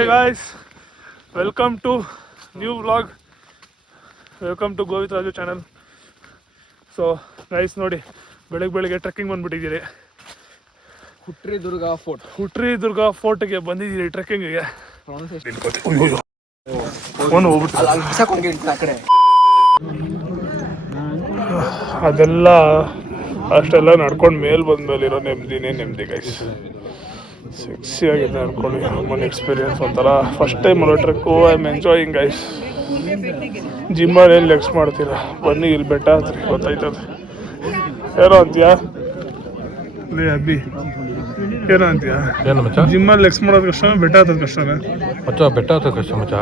Hey guys welcome to new vlog welcome to go with Raju channel so guys ನೋಡಿ ಬೆಳಗ್ಗೆ ಬೆಳಗ್ಗೆ trekking ಬಂದ್ಬಿಟ್ಟಿದ್ದೀರಿ. Hutri Durga fort Hutri Durga ಫೋರ್ಟ್ಗೆ ಬಂದಿದ್ದೀರಿ ಟ್ರೆಕ್ಕಿಂಗಿಗೆ ಅದೆಲ್ಲ ಅಷ್ಟೆಲ್ಲ ನಡ್ಕೊಂಡು ಮೇಲ್ ಬಂದ್ಮೇಲೆ ಇರೋ ನೆಮ್ಮದಿನೇ ನೆಮ್ಮದಿ ಗೈಸ್ ಸೆಕ್ಸಿ ಆಗಿದೆ ಅನ್ಕೊಳ್ಳಿ ಒಂದು ಎಕ್ಸ್ಪೀರಿಯನ್ಸ್ ಒಂಥರ ಫಸ್ಟ್ ಟೈಮ್ ಅಲ್ಲ ಟ್ರಕ್ಕು ಐ ಆಮ್ ಎಂಜಾಯಿಂಗ್ ಐಸ್ ಜಿಮ್ಮಲ್ಲಿ ಏನು ಲೆಕ್ಸ್ ಮಾಡ್ತೀರಾ? ಬನ್ನಿ ಇಲ್ಲಿ ಬೆಟ್ಟ ಹತ್ರಿ ಗೊತ್ತಾಯ್ತದೆ. ಏನೋ ಅಂತೀಯಾ? ಲೇ ಅಬ್ಬಿ. ಏನೋ ಅಂತೀಯಾ? ಏನು ಮಚ್ಚ? ಜಿಮ್ಮಲ್ಲಿ ಲೆಗ್ಸ್ ಮಾಡೋದು ಕಷ್ಟ ಬೆಟ್ಟ ಹತ್ತೋದು ಕಷ್ಟನೇ? ಮಚ್ಚ ಬೆಟ್ಟ ಹತ್ತದ ಕಷ್ಟ ಮಚ್ಚ.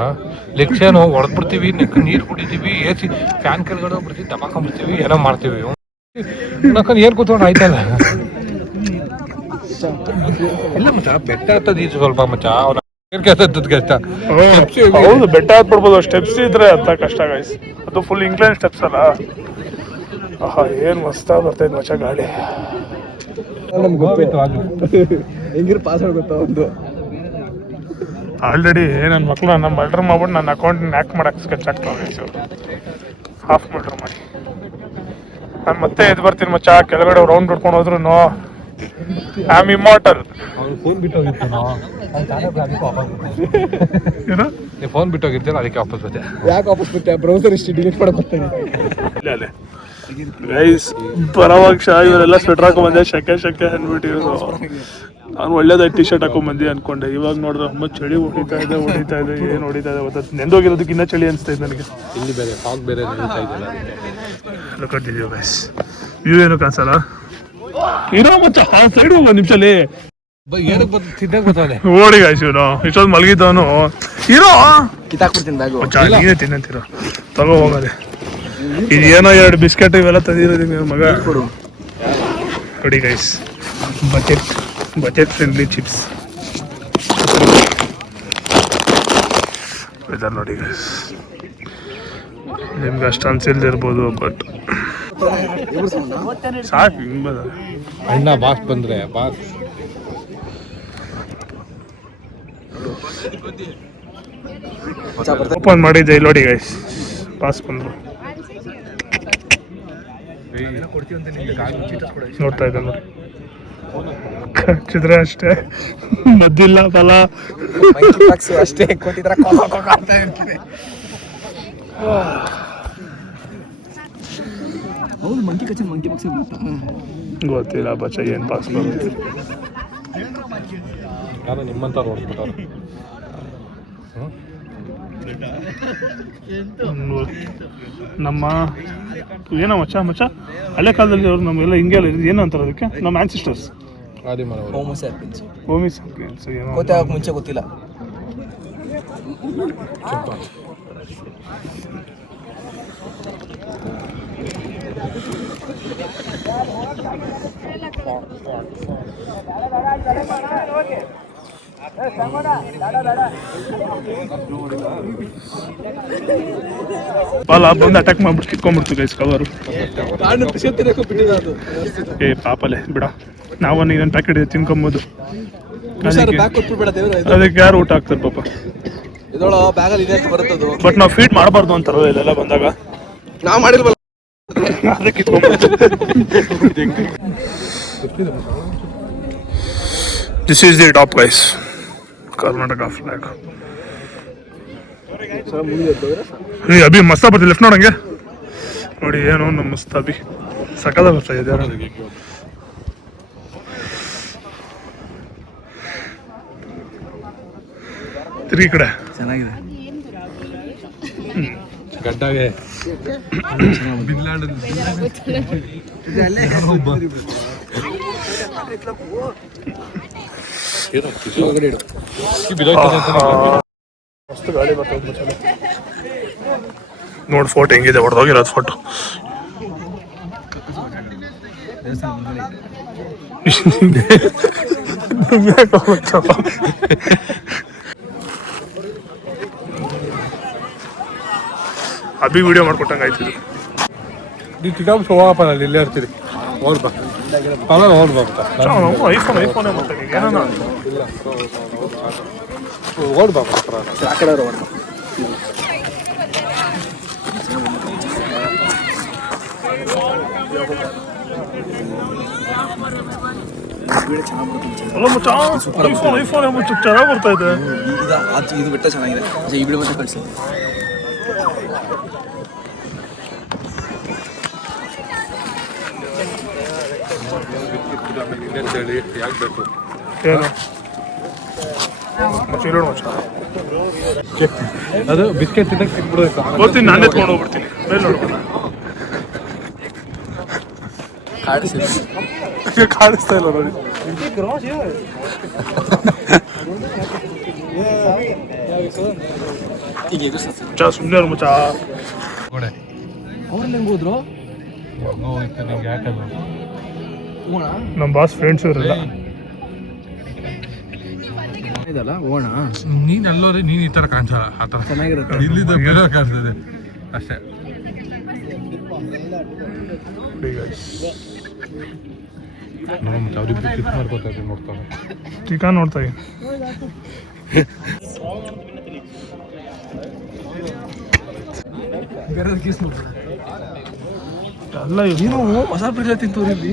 ಲೆಕ್ಸ್ ಏನು ಹೊಡೆದ್ಬಿಡ್ತೀವಿ ನೆಕ್ ನೀರು ಕುಡಿತೀವಿ ಎ ಸಿ ಫ್ಯಾನ್ ಕೆಳಗಡೆ ಹೋಗ್ಬಿಡ್ತೀವಿ ಬಿಡ್ತೀವಿ ಏನೋ ಮಾಡ್ತೀವಿ. ನಕ್ಕನ್ ಏನ್ ಕೂತ್ಕೊಂಡು ಆಯ್ತಲ್ಲ? ಇಲ್ಲ ಮಚ್ಚ ಬೆಟ್ಟ ಹತ್ತದ ಈಜು ಸ್ವಲ್ಪ ಮಚ್ಚ ಅವ್ರ ಕಷ್ಟ. ಹೌದು ಬೆಟ್ಟ ಹತ್ಬಿಡ್ಬೋದು ಸ್ಟೆಪ್ಸ್ ಇದ್ರೆ ಅಂತ ಕಷ್ಟ ಗೈಸ್ ಅದು ಫುಲ್ ಇಂಗ್ಲೆಂಡ್ ಸ್ಟೆಪ್ಸ್ ಅಲ್ಲ. ಆಹಾ ಏನ್ ಮಸ್ತಾಗಿ ಬರ್ತೈತೆ ಮಚ್ಚ ಗಾಡಿ ನಮ್ಗೆ ಗೋವಿಂದ ರಾಜು. ಹೆಂಗಿರ್ ಪಾಸ್ವರ್ಡ್ ಗೊತ್ತಾ ಒಂದು. ಆಲ್ರೆಡಿ ನನ್ನ ಮಕ್ಕಳು ನನ್ನ ಮರ್ಡರ್ ಮಾಡ್ಬಿಟ್ಟು ನನ್ನ ಅಕೌಂಟ್ ಹ್ಯಾಕ್ ಮಾಡಕ್ಕೆ ಸ್ಕೆಚ್ ಆಗ್ತಾವೆ ಹಾಫ್ ಮರ್ಡರ್ ಮಾಡಿ. ನಾನು ಮತ್ತೆ ಎದ್ದು ಬರ್ತೀನಿ ಮಚ್ಚ ಕೆಳಗಡೆ ರೌಂಡ್ ಹೊಡ್ಕೊಂಡು ಹೋದ್ರು ಐ ಆಮ್ ಇಮಾರ್ಟಲ್ ಅವ್ನು ಫೋನ್ ಬಿಟ್ಟೋಗಿರ್ತಾನೋ ಏನೋ? ನೀವು ಫೋನ್ ಬಿಟ್ಟೋಗಿರ್ತೀರ ಅದಕ್ಕೆ ವಾಪಸ್ ಬಂದೆ ಯಾಕೆ ವಾಪಸ್ ಬಿಟ್ಟೆ ಬ್ರೌಸರ್ ಇಷ್ಟು ಡಿಲೀಟ್ ಮಾಡಕ್ ಬರ್ತಾನೆ. ಇಲ್ಲ ಅಲ್ಲೇ ಗೈಸ್ ಪರವಾಗಿ ಶಾ ಇವರೆಲ್ಲ ಸ್ವೆಟರ್ ಹಾಕೊಂಡ್ ಬಂದೆ ಶೆಕೆ ಶೆಕೆ ಅಂದ್ಬಿಟ್ಟಿರೋದು ನಾನು ಒಳ್ಳೇದಾಗಿ ಟಿ ಶರ್ಟ್ ಹಾಕೊಂಡ್ ಬಂದಿ ಅನ್ಕೊಂಡೆ. ಇವಾಗ ನೋಡಿದ್ರೆ ಅಮ್ಮ ಚಳಿ ಹೊಡಿತಾ ಇದೆ ಹೊಡಿತಾ ಇದೆ ಏನು ಹೊಡಿತಾ ಇದೆ ಗೊತ್ತಾ? ನೆಂದೋಗಿರೋದಕ್ಕೆ ಇನ್ನೂ ಚಳಿ ಅನಿಸ್ತಾ ಇದೆ ನನಗೆ. ಇಲ್ಲಿ ಬೇರೆ ಫಾಗ್ ಬೇರೆ ನಡೀತಾ ಗೈಸ್ ವ್ಯೂ ಏನು ಕಾಣಿಸಲ್ಲ? ಇರೋ ಮಚ್ಚ ಆ ಸೈಡ್ ಬಂದು ತಿನ್ನಕ್ಕೆ ಬರ್ತಾನೆ ಓಡಿ ಗಾಯ್ಸ್ ಇವನು. ಇಷ್ಟೊಂದು ಮಲಗಿದ್ದವನು. ಇರೋ? ನೀನೇ ತಿನ್ನಂತೀರ ತಗೋ ಹೋಗದೆ. ಇದು ಏನೋ ಎರಡು ಬಿಸ್ಕೆಟ್ ಇವೆಲ್ಲ ತಂದಿರೋದು ಮಗ. ಕೊಡು. ನೋಡಿ guys budget budget friendly chips weather ನೋಡಿ ಗೈಸ್ ನಿಮ್ಗೆ ಅಷ್ಟು ಅನ್ಸಿಲ್ದಿರ್ಬೋದು ಬಟ್ ಸಾಕು ಹಿಂಗ ಬದ. ಅಣ್ಣ ಬಾಸ್ ಬಂದ್ರೆ ಬಾಸ್ ಓಪನ್ ಮಾಡಿದ್ದೆ ಇಲ್ಲಿ ನೋಡಿ ಗೈಸ್ ಪಾಸ್ ಬಂದ್ರು ನೋಡ್ತಾ ಇದ್ದೆ ನೋಡಿ. ಹಚ್ಚಿದ್ರೆ ಅಷ್ಟೇ. ಮದ್ದಿಲ್ಲ ಫಲ ಅಷ್ಟೇ ಕೊಟ್ಟಿದ್ರೆ ಮಂಕಿ ಕಚ್ಚ ಮಂಕಿ ಗೊತ್ತಾ ಗೊತ್ತಿಲ್ಲ ಬಚ್ಚ ಏನು ಪಾಸ್ ಬರುತ್ತೆ ಯಾರೋ ನಿಮ್ಮಂತ ಹೊಡ್ಬಿಟ್ಟವ್ರು ಒಂದು ನಮ್ಮ ಏನೋ ಮಚ್ಚ ಮಚ್ಚ ಹಳೆ ಕಾಲದಲ್ಲಿ ಅವ್ರು ನಮಗೆಲ್ಲ ಹಿಂಗೆಲ್ಲ ಇರೋದು ಏನು ಅಂತಾರೆ ಅದಕ್ಕೆ ನಮ್ಮ ಆನ್ಸಿಸ್ಟರ್ಸ್ ಹೋಮೋ ಏನೋ ಮುಂಚೆ ಗೊತ್ತಿಲ್ಲ ಫಲ ಬಂದು ಅಟ್ಯಾಕ್ ಮಾಡ್ಬಿಟ್ಟು ಕಿತ್ಕೊಂಡ್ಬಿಡ್ತು ಗೈಸ್ ಕವರು ನಾನು ಏ ಪಾಪಲೆ ಬಿಡ. ನಾವು ಇನ್ನೊಂದು ಪ್ಯಾಕೆಟ್ ತಿನ್ಕೊಂಬೋದು. ಅದಕ್ಕೆ ಯಾರು ಊಟ ಹಾಕ್ತಾರೆ ಪಾಪ? ಬಟ್ ನಾವು ಫೀಟ್ ಮಾಡಬಾರ್ದು ಅಂತಾರೋ ಇದೆಲ್ಲ ಬಂದಾಗ. ನಾವು ಮಾಡಿಲ್ವಲ್ಲ. ಅದಕ್ಕೆ this is the top guys Karnataka flag ಏ ಅಭಿ ಮಸ್ತ ಬರ್ತಿ ಲೆಫ್ಟ್ ನೋಡಂಗೆ? ನೋಡಿ ಏನು ನಮ್ಮ ಮಸ್ತ್ ಅಭಿ. ಸಕಾಲ ಬರ್ತಾ ಇದೆ. ತಿರುಗಿ ಕಡೆ. ಚೆನ್ನಾಗಿದೆ. ಗಡ್ಡಾಗೆ. ಮಸ್ತ್ ಗಾಳಿ ಬರ್ತದೆ ಮಚ್ಚಲೆ ನೋಡಿ ಫೋಟೋ ಹೆಂಗಿದೆ ಹೊಡೆದೋಗಿರೋದು ಫೋಟೋ ಅಭಿ ವಿಡಿಯೋ ಮಾಡ್ಕೊಟ್ಟಂಗೆ ಆಯ್ತು ತಿನ್ನೋ ಶೋಭಾಪ ಅಲ್ಲಿ ಇಲ್ಲೇ ಇರ್ತೀರಿ. ಹೋದ್ ಬಾ ಅಲ್ಲ ಹೋದ್ ಬಾ ಐಫೋನ್ ಐಫೋನೇ ಮತ್ತೆ ಏನೋ ಇಲ್ಲ ಓಡ್ ಬಾ ಆ ಕಡೆ ಅವ್ರು. ಅಲ್ಲ ಮಚ್ಚ ಐಫೋನ್ ಐಫೋನ್ ಮುಚ್ಚ ಚೆನ್ನಾಗಿ ಬರ್ತಾ ಇದೆ. ಈ- ಇದು ಅದು ಇದು ಬಿಟ್ಟ ಚೆನ್ನಾಗಿದೆ. ಈ ಬಿಡಿ ಮತ್ತೆ ಕಳಿಸಿ. ಹೇಳಿ ಯಾಕೆ ಬೇಕು? ಏನು? ಮಚ್ಚ ಅದು ಬಿಸ್ಕೆಟ್ ತಿನ್ನಕ್ಕೆ ತಿನ್ಬಿಡ್ಬೇಕು. ಗೊತ್ತೀನಿ ನಾನೇ ಎತ್ಕೊಂಡು ಹೋಗ್ಬಿಡ್ತೀನಿ. ಮೇಲೆ ನೋಡ್ಬೇಡ ಕಾಣಿಸ್ತಾ ಇಲ್ಲ ನೋಡಿ. ಈಗ ಎದುರ್ಸ ಮಚ್ಚ ಸುಮ್ಮನೆ ಮಚ್ಚ. ಗೋಡೆ ಅವ್ರಲ್ಲಿ ಹೆಂಗ್ ಹೋದ್ರು? ಯಾಕಲ್ಲ ನಮ್ಮ ಬಾಸ್ ಫ್ರೆಂಡ್ಸ್ ಇರಲ್ಲ ಇದಲ್ಲ ಓಣ? ನೀನ್ ಎಲ್ಲೋರಿ ನೀನ್ ಈ ತರ ಕಾಣಿಸಲ್ಲ ಆ ತರ. ಚೆನ್ನಾಗಿರುತ್ತೆ. ಇಲ್ಲಿಂದ ಬೇರೆ ಕಾಣಿಸ್ತದೆ ಅಷ್ಟೇ. ಚಿಕನ್ ನೋಡ್ತಾ ಮಾಡ್ತಾರೆ ಅಲ್ಲ ನೀನು ಮಸಾಲೆ ಪ್ರಜಾತಿ ತಿಂತವ್ರಿ ಇಲ್ಲಿ.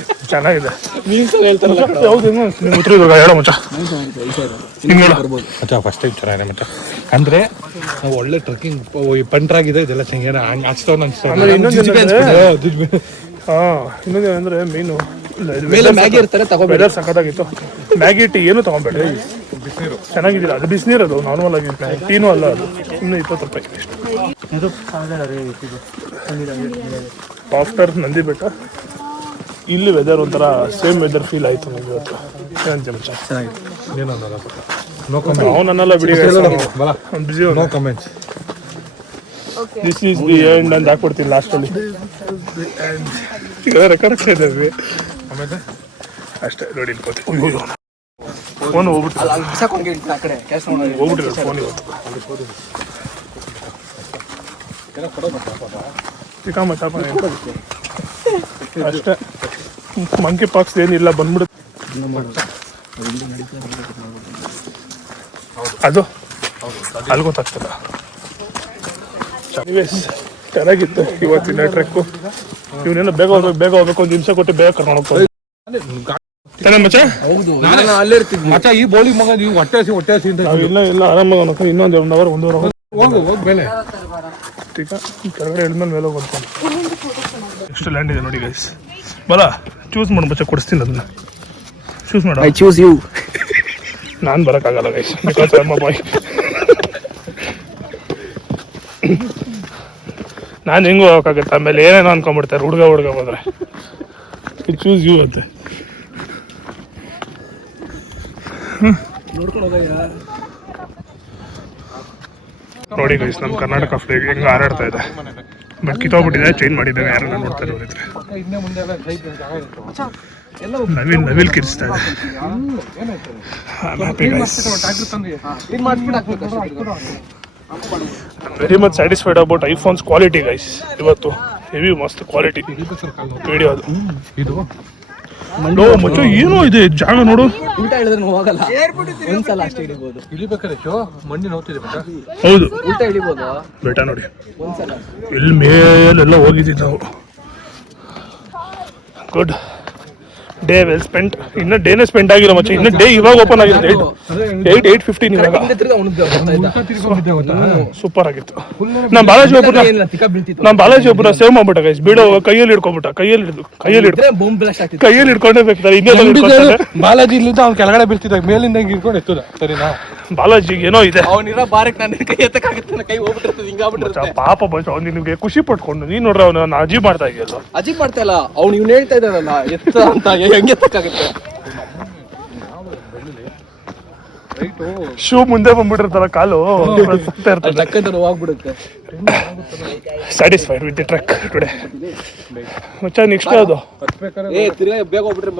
ಚೆನ್ನಾಗಿದೆ. ಯಾವ್ದು ನಿಮ್ಮ ಉತ್ತರ ಇವಾಗ ಹೇಳೋ ಮಚ್ಚ. ಹಿಂಗೆ ಹೇಳು. ಬರ್ಬೋದು. ಮಚ್ಚ ಫಸ್ಟ್ ಟೈಮ್ ಚೆನ್ನಾಗಿದೆ ಮಚ್ಚ ಅಂದ್ರೆ ನಾವು ಒಳ್ಳೆ ಟ್ರೆಕ್ಕಿಂಗ್ ಪಂಟ್ರಾಗಿದೆ ಇದೆಲ್ಲ ಚೆನ್ನಾಗಿ ಹಂಗೆ ಹಚ್ತಾವ್ ಅನ್ಸ್ತಾವೆ. ಹಾ ಇನ್ನೊಂದು ಏನಂದ್ರೆ ಮೀನು. ಮೇಲೆ ಮ್ಯಾಗಿ ಇರ್ತಾರೆ ತಗೋಬೇಡ. ಸಖತ್ತಾಗಿತ್ತು. ಮ್ಯಾಗಿ ಟೀ ಏನು ತಗೊಂಬೇಡ್ರಿ ಚೆನ್ನಾಗಿದ್ದೀರಾ ಅದು ಬಿಸಿನೀರು. ಅದು ನಾರ್ಮಲ್ ಆಗಿ ಟೀನು ಅಲ್ಲ ಅದು. ಇನ್ನು ಇಪ್ಪತ್ತು ರೂಪಾಯಿ ಆಫ್ಟರ್ ನಂದಿ ಬೆಟ್ಟ ಇಲ್ಲಿ ವೆದರ್ ಒಂಥರ ಸೇಮ್ ವೆದರ್ ಫೀಲ್ ಆಯ್ತು ನನಗೆ ಇವತ್ತು. ಏನಂತೆ ಮಚ್ಚ? ಬಿಡಿ ಬಿಸಿ no comments this is the end ಅಂತ ಹಾಕ್ಬಿಡ್ತೀನಿ ಲಾಸ್ಟಲ್ಲಿ ಈಗ ರೆಕಾರ್ಡ್ ಆಗ್ತಾ ಇದ್ದಾವೆ. ಆಮೇಲೆ? ಅಷ್ಟೇ ನೋಡಿ ಇಟ್ಕೋತಿ ಫೋನ್ ಹೋಗ್ಬಿಟ್ಟು ಆ ಕಡೆ. ಕೆಲಸ ಮಾಡೋದು ಹೋಗ್ಬಿಟ್ಟಿರೋ ಫೋನ್ ಇವತ್ತು. ಚಿಕ್ಕ ಮಟ್ಟ ಅಷ್ಟೇ. ಮಂಕಿ ಪಾಕ್ಸ್ ಏನಿಲ್ಲ ಬಂದ್ಬಿಡುತ್ತೆ. ಅದು ಅಲ್ಲಿ ಗೊತ್ತಾಗ್ತದ. ಚೆನ್ನಾಗಿತ್ತು ಇವತ್ತಿನ ಟ್ರೆಕ್ಕು. ಇವನೇನೋ ಬೇಗ ಹೋಗ್ಬೇಕು ಬೇಗ ಹೋಗ್ಬೇಕು ಒಂದು ನಿಮಿಷ ಕೊಟ್ಟು ಬೇಗ ಕರ್ಕೊಂಡು ಹೋಗ್ತಾರೆ ಮಚ್ಚ? ಇರ್ತೀನಿ. ಮಚ್ಚ ಈ ಬೋಳಿ ಮಗ ನೀವು ಹೊಟ್ಟೆಸಿ ಹೊಟ್ಟೆಸಿ ಇಲ್ಲ ಇಲ್ಲ ಆರಾಮಾಗಿ ಇನ್ನೊಂದು ಎರಡು ಅವರ್ ಒಂದೂವರೆ ಅವರ್ ಹೋಗು ಹೋಗ್ ಮೇಲೆ. ಕೆಳಗಡೆ ಇಳಿದ್ಮೇಲೆ ಮೇಲೆ ಹೋಗ್ಬೇಕು ಎಷ್ಟು ಲ್ಯಾಂಡ್ ಇದೆ ನೋಡಿ ಗೈಸ್ ಬಲ. ಚೂಸ್ ಮಾಡು ಬಚ್ಚ ಕೊಡಿಸ್ತೀನಿ ಅದನ್ನ. ಚೂಸ್ ಮಾಡು. ಐ ಚೂಸ್ ಯು ನಾನು ಬರೋಕ್ಕಾಗಲ್ಲ ಗೈಸ್ ಬಿಕಾಸ್ ಅಮ್ಮ ಬಾಯ್ ನಾನು ಹೆಂಗೂ ಹೋಗೋಕ್ಕಾಗತ್ತೆ. ಆಮೇಲೆ ಏನೇನೋ ಅನ್ಕೊಂಡ್ಬಿಡ್ತಾರೆ. ಹುಡುಗ ಹುಡುಗ ಹೋದ್ರೆ. ಚೂಸ್ ಯು ಅಂತೆ. ನೋಡಿ ಗೈಸ್ ನಮ್ಮ ಕರ್ನಾಟಕ ಫ್ಲೇಗ್ ಹೆಂಗೆ ಹಾರಾಡ್ತಾ ಇದೆ. ಬಟ್ ಕಿತ್ತೋಗ್ಬಿಟ್ಟಿದೆ ಚೇಂಜ್ ಮಾಡಿದ್ದೇವೆ ಯಾರನ್ನ ನೋಡ್ತಾ ಇತ್ತು ನವಿಲ್ ನವಿಲ್ ಕಿರಿಸ್ತಾ ಇದೆ very much satisfied about iPhones quality guys ಇವತ್ತು ಹೆವಿ ಮಸ್ತ್ ಕ್ವಾಲಿಟಿ ವಿಡಿಯೋ ಅದು. ಇದು? ನೋ ಮಚ್ಚ ಏನೋ ಇದೆ? ಜಾಗ ನೋಡು. ಉಲ್ಟಾ ಹೇಳಿದ್ರೆ ಹೋಗಲ್ಲ ಒಂದ್ಸಲ ಅಷ್ಟೇ ಹಿಡಿಬೋದು ಇಳಿಬೇಕಾದ್ರೆ ಶೋ? ಮಂಡಿ ನೋಡ್ತಿದೆ ಬೇಟ ಹೌದು. ಉಲ್ಟಾ ಹಿಡಿಬೋದು ಬೇಟ ನೋಡಿ. ಒಂದ್ಸಲ. ಇಲ್ಲಿ ಮೇಲೆಲ್ಲ ಹೋಗಿದ್ದೀವಿ ನಾವು. ಗುಡ್ ಡೇ ವೆಲ್ ಸ್ಪೆಂಟ್ ಇನ್ನ ಡೇನೇ ಸ್ಪೆಂಡ್ ಆಗಿರೋ ಮಚ್ಚ. ಇನ್ನ ಡೇ ಇವಾಗ ಓಪನ್ ಆಗಿದೆ. ಡೇಟ್ ಏಟ್ ಏಟ್ ಫಿಫ್ಟೀನ್ ಇವಾಗ ಸೂಪರ್ ಆಗಿತ್ತು. ನಮ್ಮ ಬಾಲಾಜಿ ಒಬ್ಬರ ನಮ್ಮ ಬಾಲಾಜಿ ಒಬ್ಬರ ಸೇವ್ ಮಾಡ್ಬಿಟ್ಟ ಗೈಸ್ ಬಿಡೋ ಕೈಯಲ್ಲಿ ಹಿಡ್ಕೊಂಬಿಟ್ಟ ಕೈಯಲ್ಲಿ ಹಿಡಿದು ಕೈಯಲ್ಲಿ ಹಿಡ್ದು. ಕೈಯಲ್ಲಿ ಹಿಡ್ಕೊಂಡೇ ಬೇಕಾದ್ರೆ ಇನ್ನೇ ಬಾಲಾಜಿ ಇಲ್ಲಿಂದ ಅವ್ನು ಕೆಳಗಡೆ ಬೀಳ್ತಿದ್ದಾಗ ಮೇಲಿಂದ ಹಿಂಗೆ ಇಟ್ಕೊಂಡು ಎತ್ತದ. ಸರಿನಾ? ಬಾಲಾಜಿಗೆ ಏನೋ ಇದೆ. ಅವನಿರೋ ಬಾರಕ್ ನನ್ನ ಕೈ ಎತ್ತಕ್ಕಾಗುತ್ತೆ ನನ್ನ ಕೈ ಹೋಗ್ಬಿಟ್ಟಿರ್ತದೆ ಹಿಂಗಾಗ್ಬಿಟ್ಟಿರುತ್ತೆ ಪಾಪ ಬಚ್ಚ ಅವ್ನು ನಿನಗೆ ಖುಷಿ ಪಟ್ಕೊಂಡು ನೀನ್ ನೋಡ್ರೆ ಅವನು ಅಜೀಬ್ ಮಾಡ್ತಾ ಇದೆಯಲ್ಲ ಅಜೀಬ್ ಮಾಡ್ತಾ ಇಲ್ಲ ಅವ್ನು ಇವ್ನು ಹೇಳ್ತಾ ಇದ್ದಾನಲ್ಲ ಎತ್ತ ಅಂತ ಹೆಂಗೆ ಎತ್ತಕ್ಕಾಗುತ್ತೆ? ಶೂ ಮುಂದೆ ಬಂದ್ಬಿಟ್ಟಿರ್ತಾರ ಕಾಲು satisfied with the trek today ಮಚ್ಚ ನೆಕ್ಸ್ಟ್ ಅದು ಏ ತಿರ್ಗಾ ಬೇಗ ಹೋಗ್ಬಿಟ್ರೆ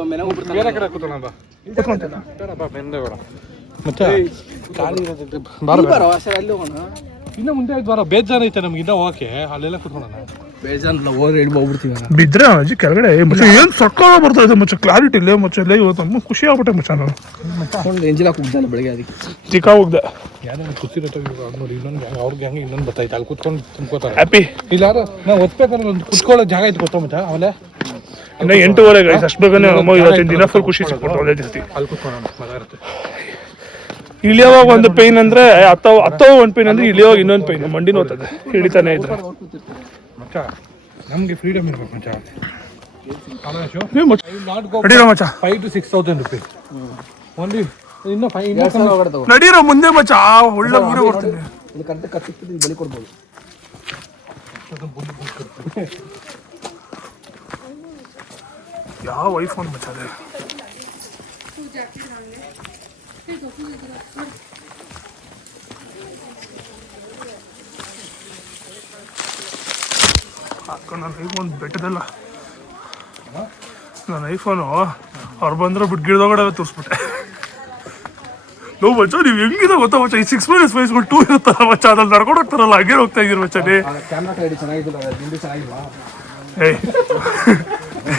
ಬೇರೆ ಕಡೆ ಕೂತ್ಕೊಳ್ಳೋಣ ಬಾ ಕೂತ್ಕೊಂತೇನ ಬೇಡ ಬಾ ಬೆಂದೆ ಬೇಡ ಮಚ್ಚ ಖಾಲಿ ಅಲ್ಲಿ ಹೋಗೋಣ. ಇನ್ನ ಮುಂದೆ ಆಯ್ತು ಬಾರ ಬೇಜಾನ್ ಐತೆ ನಮ್ಗೆ ಇನ್ನ ಹೋಗಕ್ಕೆ. ಅಲ್ಲೆಲ್ಲ ಕೂತ್ಕೊಳ್ಳೋಣ. ಬೇಜಾನಲ್ಲ ಹೋದ್ರೆ ಹಿಡ್ದು ಹೋಗ್ಬಿಡ್ತೀವಿ ಬಿದ್ರೆ ಅಜ್ಜಿ ಕೆಳಗಡೆ ಮಚ್ಚ ಏನು ಸಕ್ಕಳ ಬರ್ತಾ ಇದೆ ಮಚ್ಚ ಕ್ಲಾರಿಟಿ ಇಲ್ಲ ಮಚ್ಚ ಇಲ್ಲ ಇವತ್ತು ತುಂಬ ಖುಷಿ ಆಗ್ಬಿಟ್ಟೆ ಮಚ್ಚ ನಾನು. ಎಂಜಿನ ಕುಗ್ದಲ್ಲ ಬೆಳಗ್ಗೆ ಅದಕ್ಕೆ ಚಿಕ್ಕ ಹೋಗ್ದೆ. ಯಾರೋ ಖುಷಿ ನೋಡಿ ಇನ್ನೊಂದು ಅವ್ರಿಗೆ ಹಂಗೆ ಇನ್ನೊಂದು ಬರ್ತೈತೆ ಅಲ್ಲಿ ಕೂತ್ಕೊಂಡು ತುಂಬ್ಕೋತಾರೆ. ಹ್ಯಾಪಿ ಇಲ್ಲ ನಾವು ಒತ್ಬೇಕಾದ್ರೆ ಒಂದು ಕುತ್ಕೊಳ್ಳೋ ಜಾಗ ಐತೆ ಗೊತ್ತಾ ಮಚ್ಚ? ಅವಲೇ ಇನ್ನ ಎಂಟೂವರೆ ಅಷ್ಟು ಬೇಗನೆ ಅಮ್ಮ ಇವತ್ತಿನ ದಿನ ಫುಲ್ ಖುಷಿ ಸಿಕ್ಬಿಟ್ಟು ಒಳ್ಳೆ ಜೊತೆ ಅಲ್ಲಿ ಕೂತ್ಕೊಳ್ಳೋಣ ಮಜಾ ಇರುತ್ತೆ. ಇಳಿಯೋವಾಗ ಒಂದು ಪೈನ್ ಅಂದ್ರೆ ಹತ್ತೋ ಹತ್ತೋ ಒಂದು ಪೈನ್ ಅಂದ್ರೆ ಇಳಿಯೋವಾಗ ಇನ್ನೊಂದು ಪೈನ್ ಮಂಡಿ ನೋತದೆ ಹಿಡಿತಾನೆ ಇದ್ರೆ. ಮಚ್ಚ ನಮಗೆ ಫ್ರೀಡಮ್ ಇರ್ಬೇಕು ಮಚ್ಚ. ನಡೀರೋ ಮಚ್ಚ. Five to six thousand rupees only ಇನ್ನು ಫೈವ್ ನಡೀರೋ ಮುಂದೆ ಮಚ್ಚ ಒಳ್ಳೆ ಊರೇ ಬರ್ತೀನಿ. ಇಲ್ಲಿ ಕರೆಕ್ಟ್ ಕತ್ತಿಕ್ತಿದ್ದು ಬಲಿ ಕೊಡ್ಬೋದು. ಯಾವ ಐಫೋನ್ ಮಚ್ಚ ಅದೇ? ಹಾಕೊಂಡು ನನ್ನ ಐಫೋನ್ ಬೆಟ್ಟದಲ್ಲ. ನನ್ನ ಐಫೋನು ಅವ್ರು ಬಂದ್ರೆ ಬಿಟ್ಟು ಗಿಡದೊಳಗಡೆ ತೋರಿಸ್ಬಿಟ್ಟೆ. ನೋವು ಮಚ್ಚ ನೀವು ಹೆಂಗಿದೆ ಗೊತ್ತಾ ಮಚ್ಚ? ಈ ಸಿಕ್ಸ್ ಮೈನಸ್ ಫೈವ್ ಟೂ ಇರುತ್ತಲ್ಲ ಮಚ್ಚ? ಅದ್ರಲ್ಲಿ ನಡ್ಕೊಂಡು ಹೋಗ್ತಾರಲ್ಲ ಹಂಗೆ ಹೋಗ್ತಾ ಇದೀರಿ ಚೆನ್ನಾಗಿಲ್ವಾ? ಏಯ್.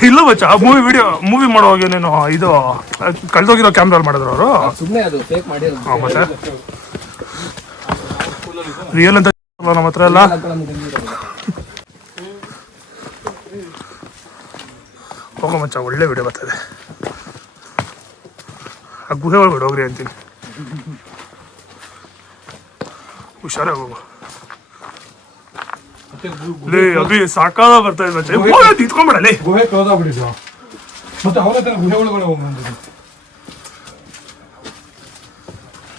ಇಲ್ಲ ಮಚ್ಚ ಮೂವಿ ವಿಡಿಯೋ ಮೂವಿ ಮಾಡುವಾಗ ನೀನು ಇದು ಕಳ್ದೋಗಿರೋ ಕ್ಯಾಮ್ರಾ ಮಾಡಿದ್ರು ಅವರು? ಸುಮ್ಮನೆ ಅದು ಫೇಕ್ ಮಾಡಿರೋದು. ಮತ್ತೆ? ರಿಯಲ್ ಅಂತ ನಮ್ಮ ಹತ್ರ ಎಲ್ಲ? ಹೋಗೋ ಮಚ್ಚ ಒಳ್ಳೆ ವಿಡಿಯೋ ಬರ್ತದೆ. ಆ ಗುಹೆ ಒಳಗಡೆ ಹೋಗ್ರಿ ಅಂತೀನಿ. ಹುಷಾರಾಗಿ ಹೋಗು. ಲೇ ಅಭಿ ಸಾಕಾದ ಬರ್ತಾ ಇದೆ ಮಚ್ಚ ನಿಂತ್ಕೊಂಬೇಡ ಲೇ ಗುಹೆ ಕ್ಲೋಸ್ ಆಗ್ಬಿಟ್ಟಿದ್ವು ಮತ್ತೆ ಅವರ ಹತ್ರ ಗುಹೆ ಒಳಗಡೆ ಹೋಗ್ಬಂದಿದ್ದು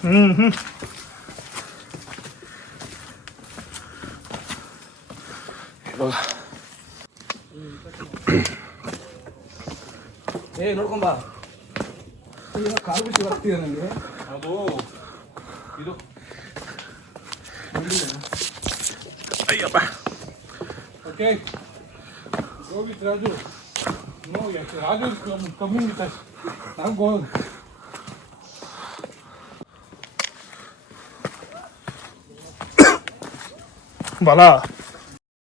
ಹ್ಮ್ ಹ್ಮ್. ಏ ನೋಡ್ಕೊಂಬಾ ಕಾಲು ಬಿಟ್ಟು ಬರ್ತೀಯ ನನಗೆ ಅದು ಇದು. Ayyappa. Go with Raju no yes Raju is coming with us ನಾವು ಗೋ ಬಲ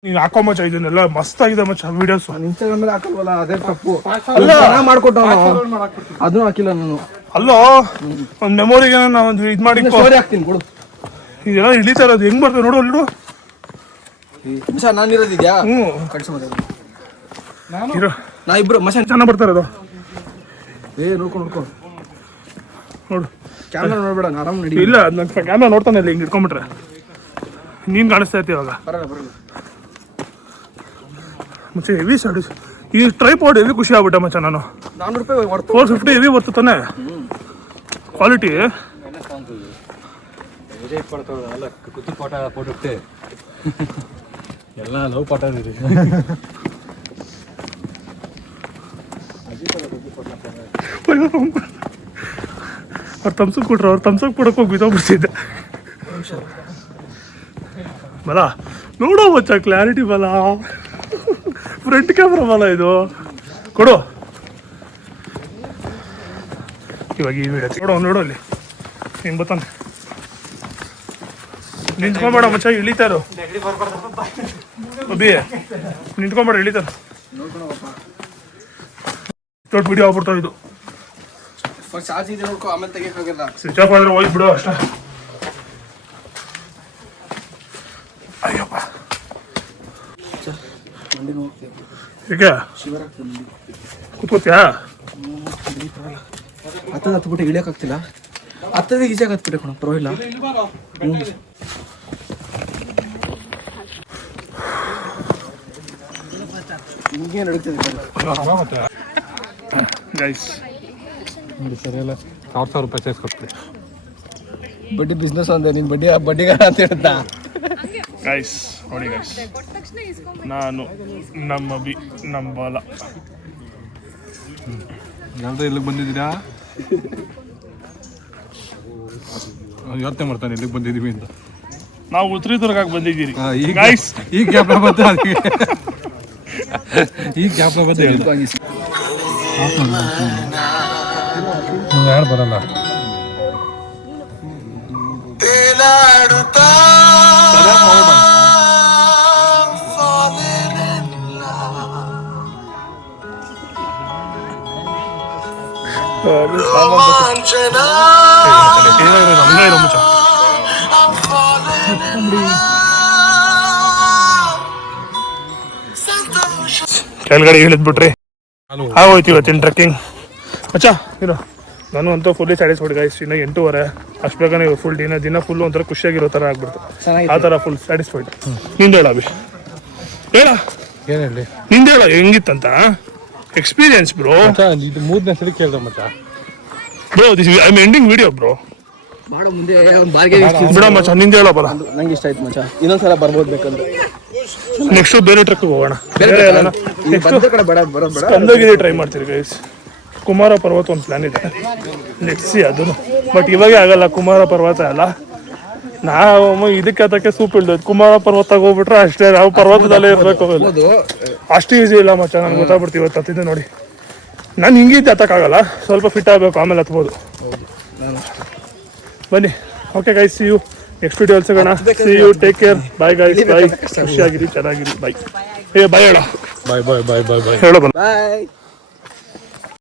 ನೀನು ಹಾಕೋ ಮಚ್ಚ ಇದನ್ನೆಲ್ಲ ಮಸ್ತ್ ಆಗಿದೆ ಮಚ್ಚ ವಿಡಿಯೋಸ್ ಇನ್ಸ್ಟಾಗ್ರಾಮ್ ಮೇಲೆ ಹಾಕಲ್ವಲ್ಲ ಅದೇ ತಪ್ಪು. ಅಲ್ಲ. ಮಾಡ್ಕೊಟ್ಟ ಅದನ್ನು ಹಾಕಿಲ್ಲ ನಾನು. ಅಲ್ಲೋ ಒಂದು ಮೆಮೊರಿಗೆ ನಾನು ಒಂದು ಇದು ಮಾಡಿ ಸ್ಟೋರಿ ಹಾಕ್ತೀನಿ ಕೊಡು. ಇದೆಲ್ಲ ಇಳಿತಾ ಇರೋದು ಹೆಂಗ್ ಬರ್ತದೆ ನೋಡು ಅಲ್ಲಿ. ಮಶ ನಾನು ಇರೋದಿದ್ಯಾ? ಹ್ಞೂ. ಕಳ್ಸಿ ಮತ್ತೆ ಇರೋ. ನಾ ಇಬ್ರು ಮಶ ಚೆನ್ನಾಗಿ ಬರ್ತಾರೆ ಅದು. ಏ ನೋಡ್ಕೊಂಡು ನೋಡ್ಕೊಂಡು ನೋಡು. ಕ್ಯಾಮ್ರಾ ನೋಡ್ಬೇಡ ನಾನು ಆರಾಮ್ ನಡಿ ಇಲ್ಲ ನನ್ನ ಕ್ಯಾಮ್ರಾ ನೋಡ್ತಾನೆ ಇಲ್ಲ ಹಿಂಗೆ ಇಟ್ಕೊಂಡ್ಬಿಟ್ರೆ ನೀನು ಕಾಣಿಸ್ತಾ ಇತ್ತು ಅವಾಗ ಬರಲ್ಲ ಬರಲ್ಲ. ಮಚ್ಚ ಹೆವಿ ಸೈಡ್ ಈ ಟ್ರೈಪಾಡ್ ಹೆವಿ ಖುಷಿ ಆಗ್ಬಿಟ್ಟೆ ಮಚ್ಚ ನಾನು. ನಾನ್ನೂರು ರೂಪಾಯಿ ಹೊರ್ತು ಫೋರ್ ಫಿಫ್ಟಿ ಹೆವಿ ಬರ್ತು ತಾನೆ? ಕ್ವಾಲಿಟಿ ವಿಜಯ್ ಫೋಟೋ ಎಲ್ಲ ಕುತ್ತಿ ಪಾಠ ಕೊಡುತ್ತೆ ಎಲ್ಲ ಲವ್ ಪಾಠ ಅವ್ರು ತಮ್ಸಕ್ ಕೊಟ್ರು, ಅವ್ರು ತಮ್ಸಕ್ ಕೊಡಕ್ಕೆ ಹೋಗಿ ಬಿದ್ದೋಗ್ಬಿಡ್ತಿದ್ದೆ. ಬಲ, ನೋಡೋ ಬಚ್ಚ ಕ್ಲಾರಿಟಿ ಬಲ. ಫ್ರಂಟ್ ಕ್ಯಾಮ್ರಾ ಬಲ ಇದು. ಕೊಡು. ಇವಾಗ ಈ ವಿಡಿಯೋ ನೋಡೋ, ನೋಡು ಅಲ್ಲಿ. ಹಿಂಗೆ ಬತ್ತಾನೆ. ನಿಂತ್ಕೊಬೇಡ ಮಚ್ಚ ಇಳಿತಾರು ಅಬ್ಬಿ ನಿಂತ್ಕೊಂಬೇಡ ಇಳಿತಾರ. ದೊಡ್ಡ ವಿಡಿಯೋ ಆಗ್ಬಿಡ್ತಾವ ಇದು. ಫಸ್ಟ್ ಚಾರ್ಜ್ ಇದೆ ನೋಡ್ಕೊ ಆಮೇಲೆ ತೆಗಿಯಕ್ಕಾಗಲ್ಲ ಸ್ವಿಚ್ ಆಫ್ ಆದ್ರೆ ಹೋಗಿ ಬಿಡು ಅಷ್ಟ. ಅಯ್ಯಪ್ಪ. ಆಗ್ತದೆ ಕೂತ್ಕೋತ್ಯಾ? ಹತ್ತದ ಹತ್ಬಿಟ್ಟು ಇಳಿಯೋಕ್ಕಾಗ್ತಿಲ್ಲ ಹತ್ತದ ಈಸಿಯಾಗಿ ಹತ್ಬಿಟ್ಟೆ ಕಣ ಪರವಾಗಿಲ್ಲ. ನಿಮ್ಗೆ ನಡೀತದೆ ಗೈಸ್ ನೋಡಿ ಸರಿ ಎಲ್ಲ ಸಾವಿರ ಸಾವಿರ ರೂಪಾಯಿ ಸೇರ್ಸ್ ಕೊಡ್ತೀವಿ ಬಡ್ಡಿ ಬಿಸ್ನೆಸ್ ಅಂದೆ ನೀನು ಬಡ್ಡಿ ಬಡ್ಡಿಗಾರ ಅಂತ ಹೇಳ್ತಾ? ಗೈಸ್ ನೋಡಿ ಗೈಸ್ ನಾನು ನಮ್ಮ ಬಿ ನಮ್ಮ ಬಾಲ. ಯಾವ್ದು ಇಲ್ಲಿಗೆ ಬಂದಿದ್ದೀರಾ? ಯೋಚನೆ ಮಾಡ್ತಾನೆ ಇಲ್ಲಿಗೆ ಬಂದಿದ್ದೀವಿ ಅಂತ. ನಾವು ಉತ್ತರದುರ್ಗಕ್ಕೆ ಬಂದಿದ್ದೀರಿ. ಈಗ ಈಗ ಬರ್ತಾ ಬಂತು ಅದಕ್ಕೆ. ಈಗ ಗ್ಯಾಪ್ ಬಂದು ಯಾರು ಬರಲ್ಲ ನಮ್ದೇ ಕೆಳಗಡೆ ಇಳಿದ್ಬಿಟ್ರಿ. ಬಿಟ್ರಿ ಆಗೋಯ್ತು ಇವತ್ತಿನ ಟ್ರೆಕ್ಕಿಂಗ್ ಅಚ್ಚಾ ಇರೋ. ನಾನು ಅಂತೂ ಫುಲ್ಲಿ ಸ್ಯಾಟಿಸ್ಫೈಡ್ ಗೈಸ್ ಇನ್ನು ಎಂಟೂವರೆ. ಅಷ್ಟು ಬೇಗನೆ ಫುಲ್ ದಿನ ದಿನ ಫುಲ್ ಒಂಥರ ಖುಷಿಯಾಗಿರೋ ಥರ ಆಗ್ಬಿಡ್ತು. ಆ ಥರ ಫುಲ್ ಸ್ಯಾಟಿಸ್ಫೈಡ್ನಿಂದ ಹೇಳ ಅಭಿ ಹೇಳ. ಏನು ಹೇಳಿ ನಿಂದ ಹೇಳ ಹೆಂಗಿತ್ತಂತ? ಎಕ್ಸ್ಪೀರಿಯನ್ಸ್ ಬ್ರೋ ಇದು ಮೂರನೇ ಸಲ ಕೇಳ್ದೆ ಮಚ್ಚ bro this I ending video bro ಮಾಡೋ ಮುಂದೆ ಬಾರ್ಗೆ ಬಿಡ ಮಚ್ಚ ನಿಂದ ಹೇಳ ಬರ. ನಂಗೆ ಇಷ್ಟ ಆಯ್ತು ಮಚ್ಚ. ಇನ್ನೊಂದ್ಸಲ ಬರ್ಬೋದು ಬೇಕಂದ್ರೆ. ನೆಕ್ಸ್ಟ್ ಬೇರೆ ಟ್ರಕ್ ಹೋಗೋಣ. ಕಂದೋಗಿದೆ ಟ್ರೈ ಮಾಡ್ತೀರಿ ಗೈಸ್ ಕುಮಾರ ಪರ್ವತ ಒಂದು ಪ್ಲಾನ್ ಇದೆ. ನೆಟ್ಸಿ ಅದನ್ನು. ಬಟ್ ಇವಾಗೇ ಆಗಲ್ಲ ಕುಮಾರ ಪರ್ವತ ಅಲ್ಲ. ನಾವು ಇದಕ್ಕೆ ಅದಕ್ಕೆ ಸೂಪ್ ಇಳ್ದೋದು ಕುಮಾರ ಪರ್ವತ ಹೋಗ್ಬಿಟ್ರೆ ಅಷ್ಟೇ ನಾವು ಪರ್ವತದಲ್ಲೇ ಇರ್ಬೇಕು ಅಷ್ಟು ಈಸಿ ಇಲ್ಲ ಮಚ್ಚ ನನ್ಗೆ ಗೊತ್ತಾಗ್ಬಿಡ್ತು ಇವತ್ತು ಹತ್ತಿದ್ದೆ ನೋಡಿ. ನಾನು ಹಿಂಗಿದ್ದೆ ಹತ್ತಕ್ಕಾಗಲ್ಲ ಸ್ವಲ್ಪ ಫಿಟ್ ಆಗಬೇಕು ಆಮೇಲೆ ಹತ್ಬೋದು. ಬನ್ನಿ. Okay guys see you next video ಸಿಗೋಣ. See you take care bye guys bye ಖುಷಿಯಾಗಿರಿ ಚೆನ್ನಾಗಿರಿ. ಬಾಯ್ ಏ ಬಾಯ್ ಹೇಳ ಬಾಯ್ ಬಾಯ್ ಬಾಯ್ ಬಾಯ್ ಬಾಯ್ ಹೇಳೋ ಬನ್ನ. ಬಾಯ್